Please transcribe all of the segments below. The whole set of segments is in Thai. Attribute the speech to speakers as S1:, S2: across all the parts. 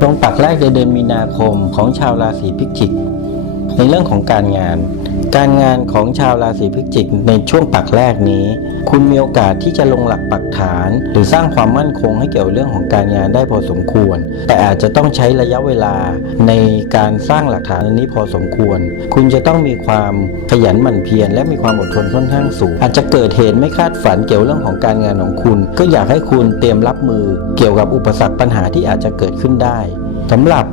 S1: ตรงปักแรกในเดือนมีนาคมของชาวราศีพิจิก ในเรื่องของการงาน การงานของชาวราศีพิจิกในช่วงปักแรกนี้ คุณมีโอกาสที่จะลงหลักปักฐาน หรือสร้างความมั่นคงให้เกี่ยวเรื่องของการงานได้พอสมควร แต่อาจจะต้องใช้ระยะเวลาในการสร้างหลักฐานนี้พอสมควร คุณจะต้องมีความขยันหมั่นเพียรและมีความอดทนค่อนข้างสูง อาจจะเกิดเหตุไม่คาดฝันเกี่ยวเรื่องของการงานของคุณ ก็อยากให้คุณเตรียมรับมือเกี่ยวกับอุปสรรคปัญหาที่อาจจะเกิดขึ้นได้สำหรับ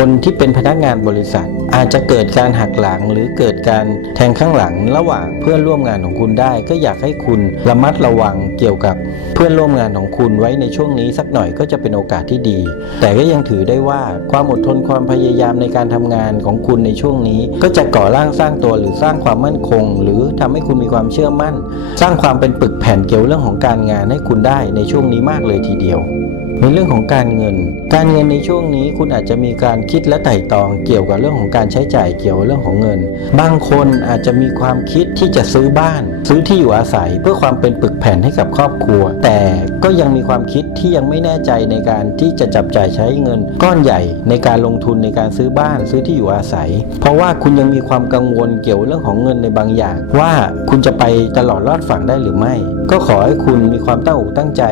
S1: คนที่เป็นพนักงานบริษัท อาจจะเกิดการหักหลังหรือเกิดการแทงข้างหลังระหว่างเพื่อนร่วมงานของคุณได้ ก็อยากให้คุณระมัดระวังเกี่ยวกับเพื่อนร่วมงานของคุณไว้ในช่วงนี้สักหน่อยก็จะเป็นโอกาสที่ดี แต่ก็ยังถือได้ว่าความอดทนความพยายามในการทำงานของคุณในช่วงนี้ ก็จะก่อร่างสร้างตัวหรือสร้างความมั่นคง หรือทำให้คุณมีความเชื่อมั่น สร้างความเป็นปึกแผ่นเกี่ยวเรื่องของการงานให้คุณได้ในช่วงนี้มากเลยทีเดียว ในเรื่องของการเงิน การเงินในช่วงนี้คุณอาจจะมีการคิดและไต่ตองเกี่ยวกับเรื่องของการใช้จ่ายเกี่ยวกับเรื่องของเงิน บางคนอาจจะมีความคิดที่จะซื้อบ้าน ซื้อที่อยู่อาศัยเพื่อความเป็นปึกแผ่นให้กับครอบครัว แต่ก็ยังมีความคิดที่ยังไม่แน่ใจในการที่จะจับจ่ายใช้เงิน ก้อนใหญ่ในการลงทุนในการซื้อบ้าน ซื้อที่อยู่อาศัย เพราะว่าคุณยังมีความกังวลเกี่ยวเรื่องของเงินในบางอย่าง ว่าคุณจะไปตลอดรอดฝั่งได้หรือไม่ ก็ขอให้คุณมีความตั้งอกตั้งใจ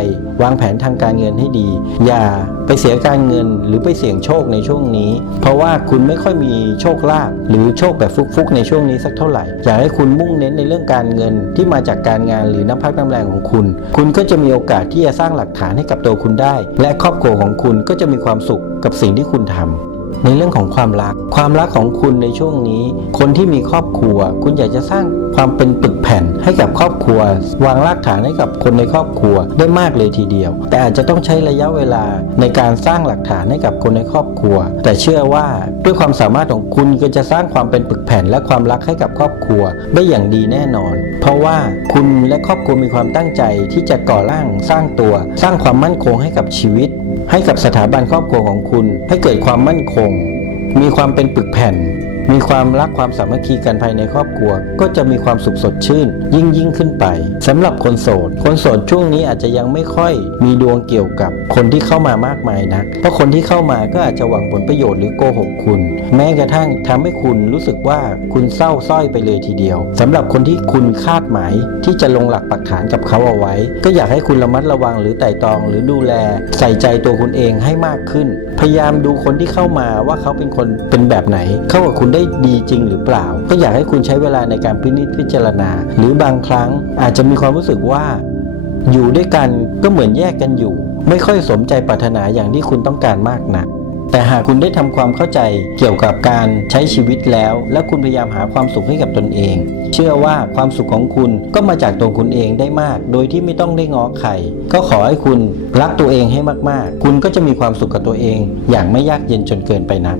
S1: วางแผนทางการเงินให้ดีอย่าไปเสียการเงินหรือไปเสี่ยงโชคในช่วงนี้ เพราะว่าคุณไม่ค่อยมีโชคลาภหรือโชคแบบฟุกๆ ในช่วงนี้สักเท่าไหร่ อยากให้คุณมุ่งเน้นในเรื่องการเงินที่มาจากการงานหรือน้ำพักน้ำแรงของคุณ คุณก็จะมีโอกาสที่จะสร้างหลักฐานให้กับตัวคุณได้ และครอบครัวของคุณก็จะมีความสุขกับสิ่งที่คุณทำ ในเรื่องของความรัก ความรักของคุณในช่วงนี้ คนที่มีครอบครัว คุณอยากจะสร้างความเป็นปึกแผ่นให้กับครอบครัว วางรากฐานให้กับคนในครอบครัวได้มากเลยทีเดียว แต่อาจจะต้องใช้ระยะเวลาในการสร้างหลักฐานให้กับคนในครอบครัว แต่เชื่อว่าด้วยความสามารถของคุณก็จะสร้างความเป็นปึกแผ่น และความรักให้กับครอบครัว ได้อย่างดีแน่นอน เพราะว่าคุณและครอบครัวมีความตั้งใจที่จะก่อร่างสร้างตัว สร้างความมั่นคงให้กับชีวิต ให้กับสถาบันครอบครัวของคุณให้เกิดความมั่นคง มีความเป็นปึกแผ่น มีความรักความสามัคคีกันภายในครอบครัว ก็จะมีความสุขสดชื่น ยิ่งยิ่งขึ้นไปสำหรับคนโสด คนโสดช่วงนี้อาจจะยังไม่ค่อยมีดวงเกี่ยวกับคนที่เข้ามามากมายนักเพราะคนที่เข้ามาก็อาจจะหวังผลประโยชน์หรือโกหกคุณ แม้กระทั่งทำให้คุณรู้สึกว่าคุณเศร้าสร้อยไปเลยทีเดียวสำหรับคนที่คุณคาดหมายที่จะลงหลักปักฐานกับเขาเอาไว้ ก็อยากให้คุณระมัดระวังหรือไต่ตองหรือดูแล ใส่ใจตัวคุณเองให้มากขึ้น พยายามดูคนที่เข้ามาว่าเขาเป็นคนเป็นแบบไหนเข้ากับคุณได้ดีจริงหรือเปล่า ก็อยากให้คุณใช้เวลาในการพินิจพิจารณา หรือบางครั้งอาจจะมีความรู้สึกว่า อยู่ด้วยกันก็เหมือนแยกกันอยู่ ไม่ค่อยสมใจปรารถนาอย่างที่คุณต้องการมากนักแต่หากคุณได้ทำความเข้าใจเกี่ยวกับการใช้ชีวิตแล้ว และคุณพยายามหาความสุขให้กับตนเอง เชื่อว่าความสุขของคุณก็มาจากตัวคุณเองได้มาก โดยที่ไม่ต้องได้ง้อใครก็ขอให้คุณรักตัวเองให้มากๆ คุณก็จะมีความสุขกับตัวเอง อย่างไม่ยากเย็นจนเกินไปนัก